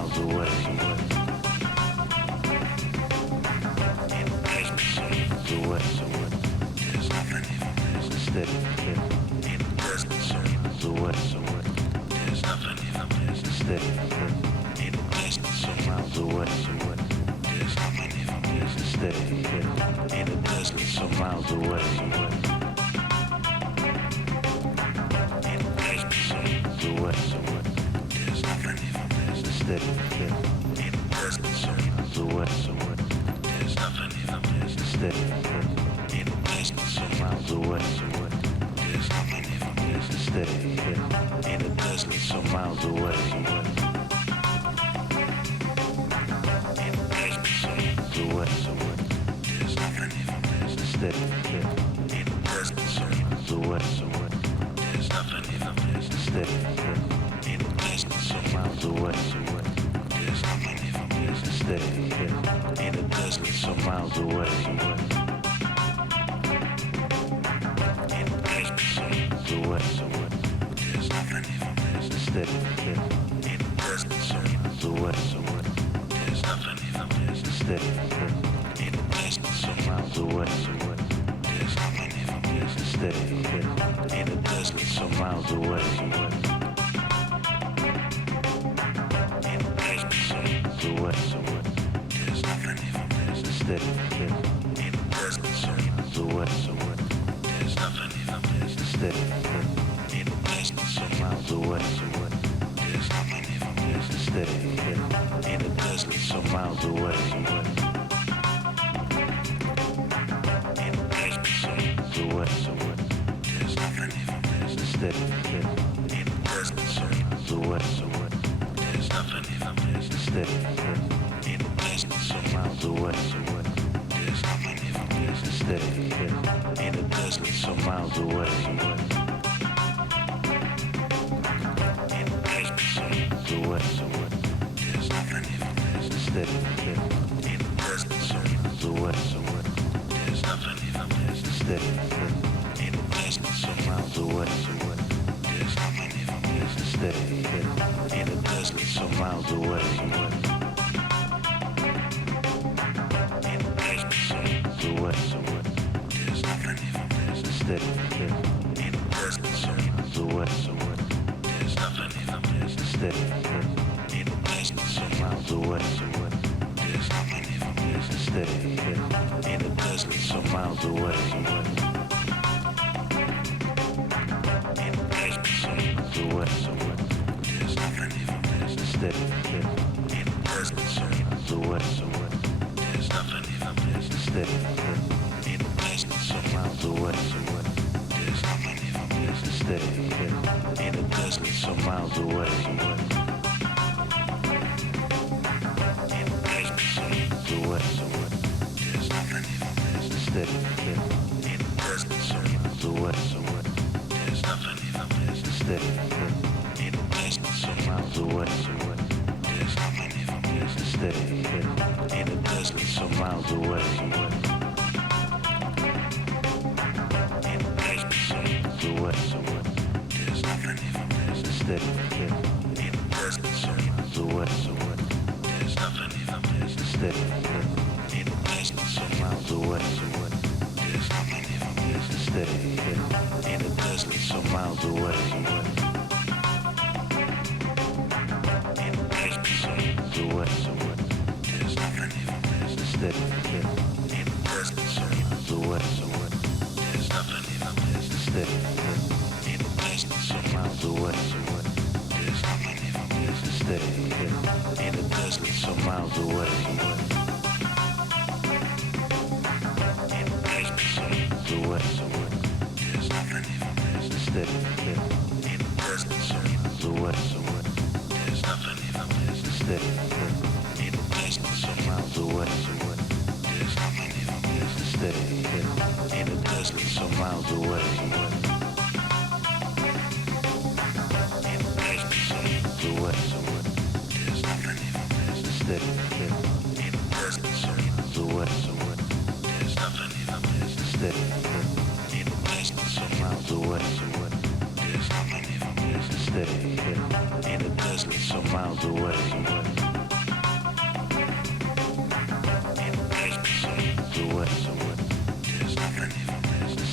miles away. miles away.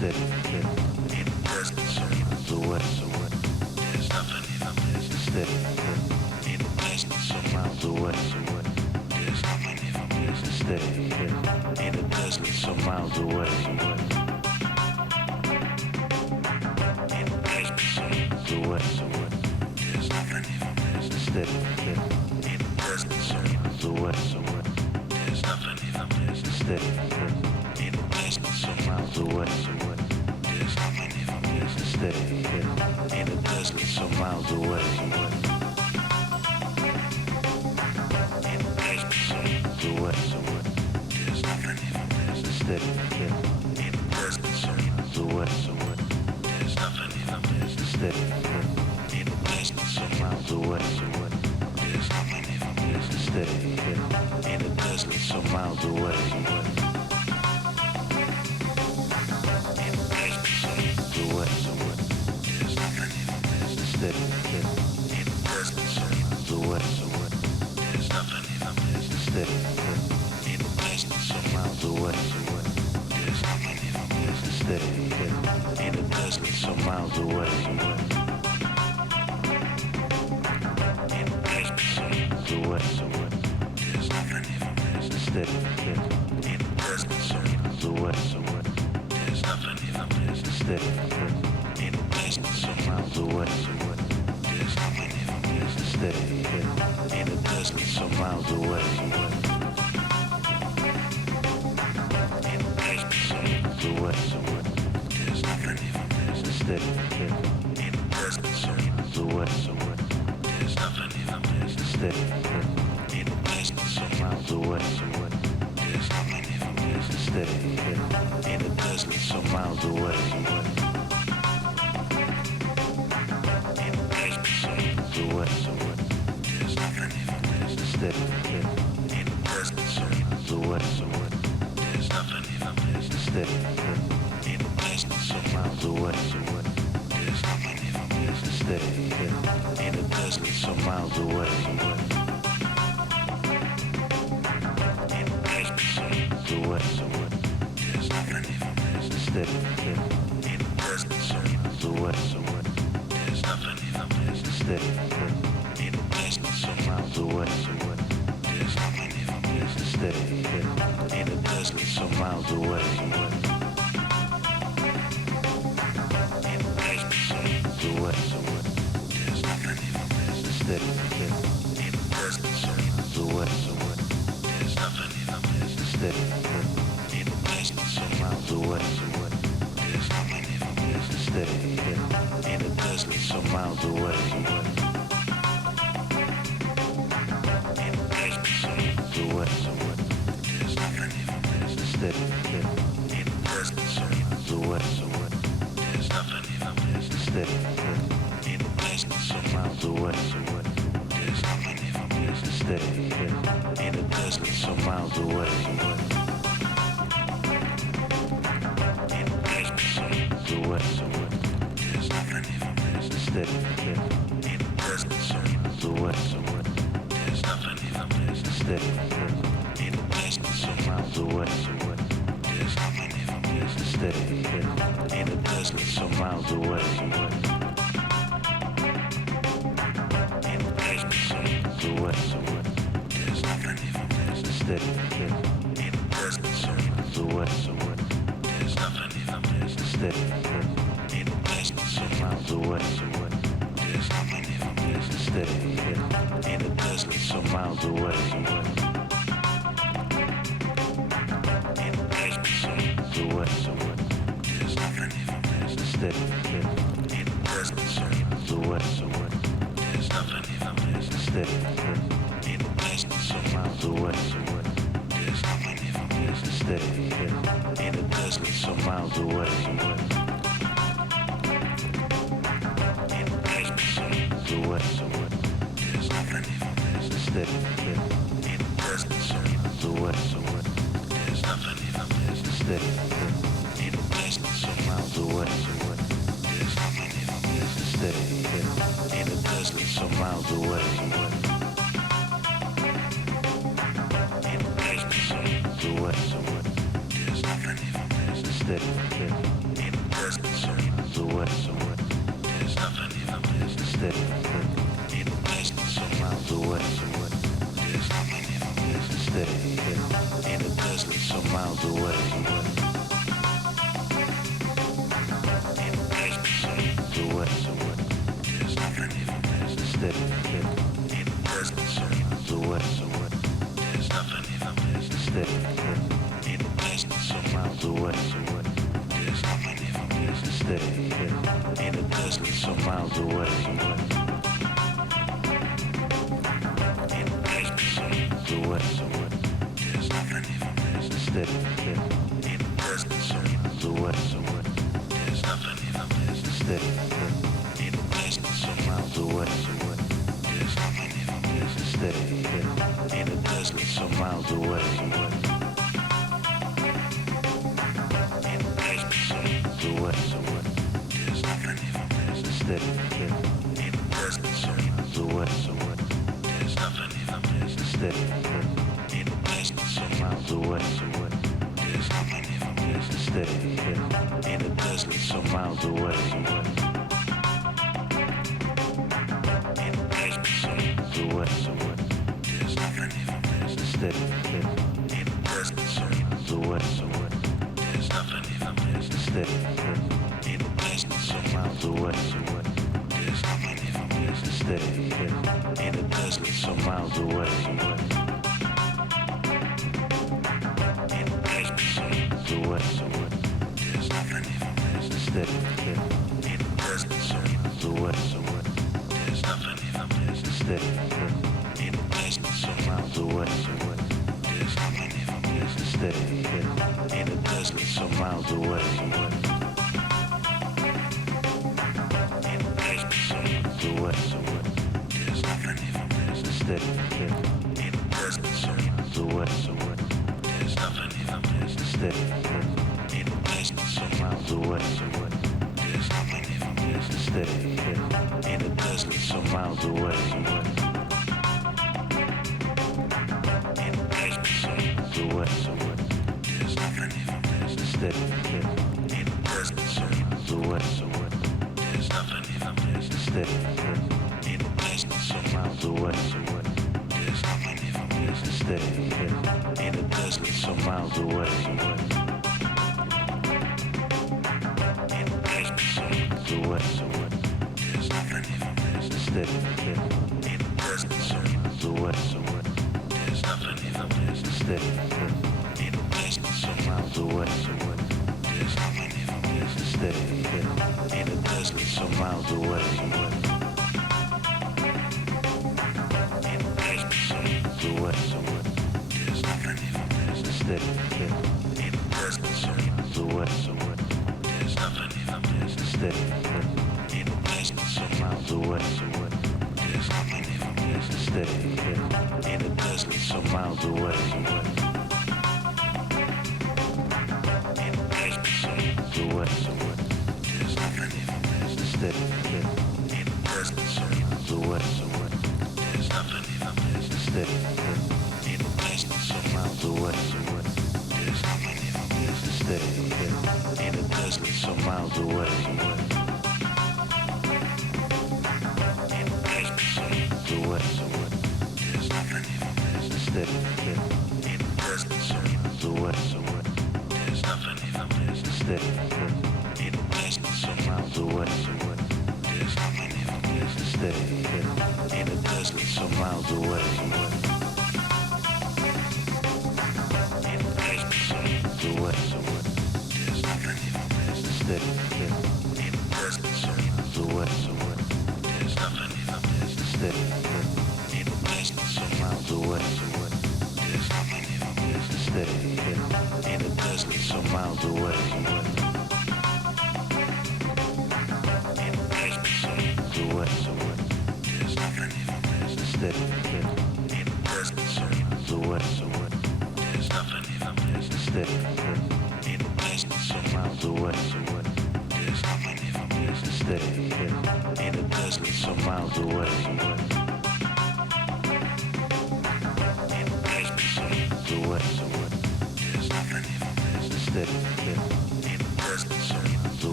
There's nothing even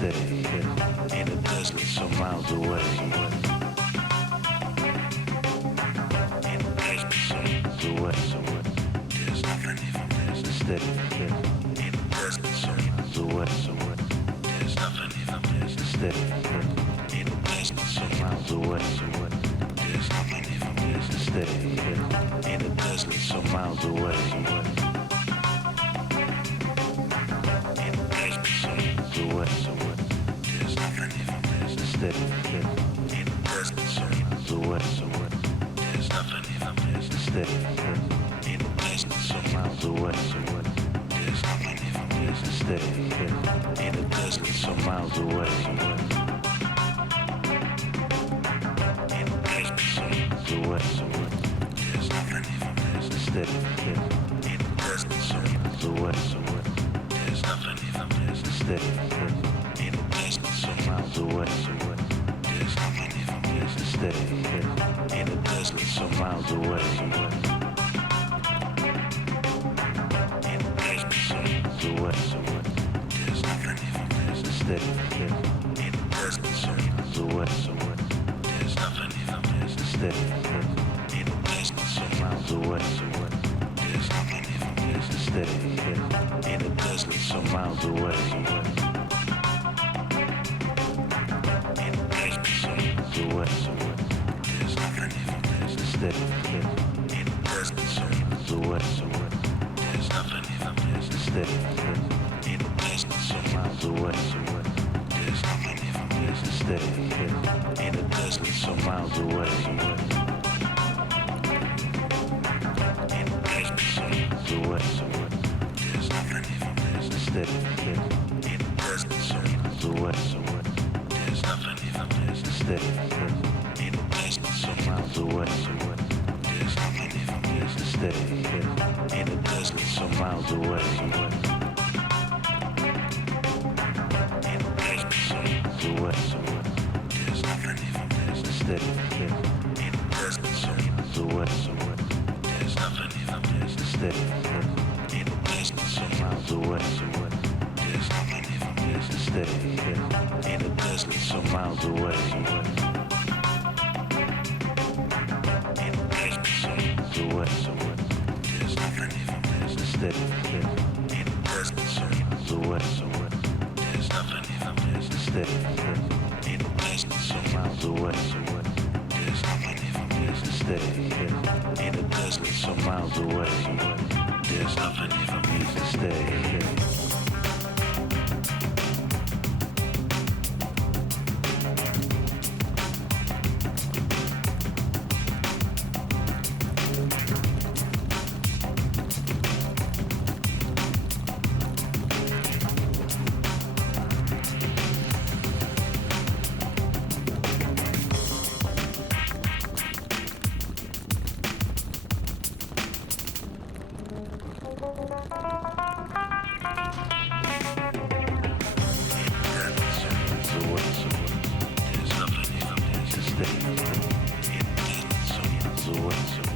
stay in a desert some miles away. In a desert some miles away. There's nothing even there to stay in a desert some miles away. There's nothing even there to stay in a desert some miles away. There's nothing even there to stay in a desert some miles away. There's nothing even there to stay in a desert some miles away. There's nothing even there to stay in a desert some miles away. There's nothing even there to stay in a desert some miles away. In a desert some miles away. There's nothing even there to stay in a desert some miles away. There's nothing even there to stay in a desert some miles away. There's nothing even there to stay in a desert some miles away. In a desert some miles away. There's nothing even there to stay in a desert some miles away. There's nothing even there to stay in a desert some miles away. There's nothing even there to stay in a desert some miles away. In a desert some miles away. There's nothing even there to stay in a desert some miles away. There's nothing even there to stay in a desert some miles away. There's nothing even there to stay in a desert some miles away. In a desert some miles away. There's nothing even there to stay in a desert some miles away. There's nothing even there to stay in a desert some miles away. There's nothing even there to stay in a desert some miles away. In a desert some miles away. There's nothing even there to stay in a desert some miles away. There's nothing even there to stay in a desert some miles away. There's nothing even there to stay in a desert some miles away. In a desert some miles away. There's nothing even there to stay in a desert some miles away. There's nothing even there to stay in a desert some miles away. There's nothing even there to stay in a desert some miles away. There's nothing even there to stay. There's nothing even there to stay in a desert some miles away.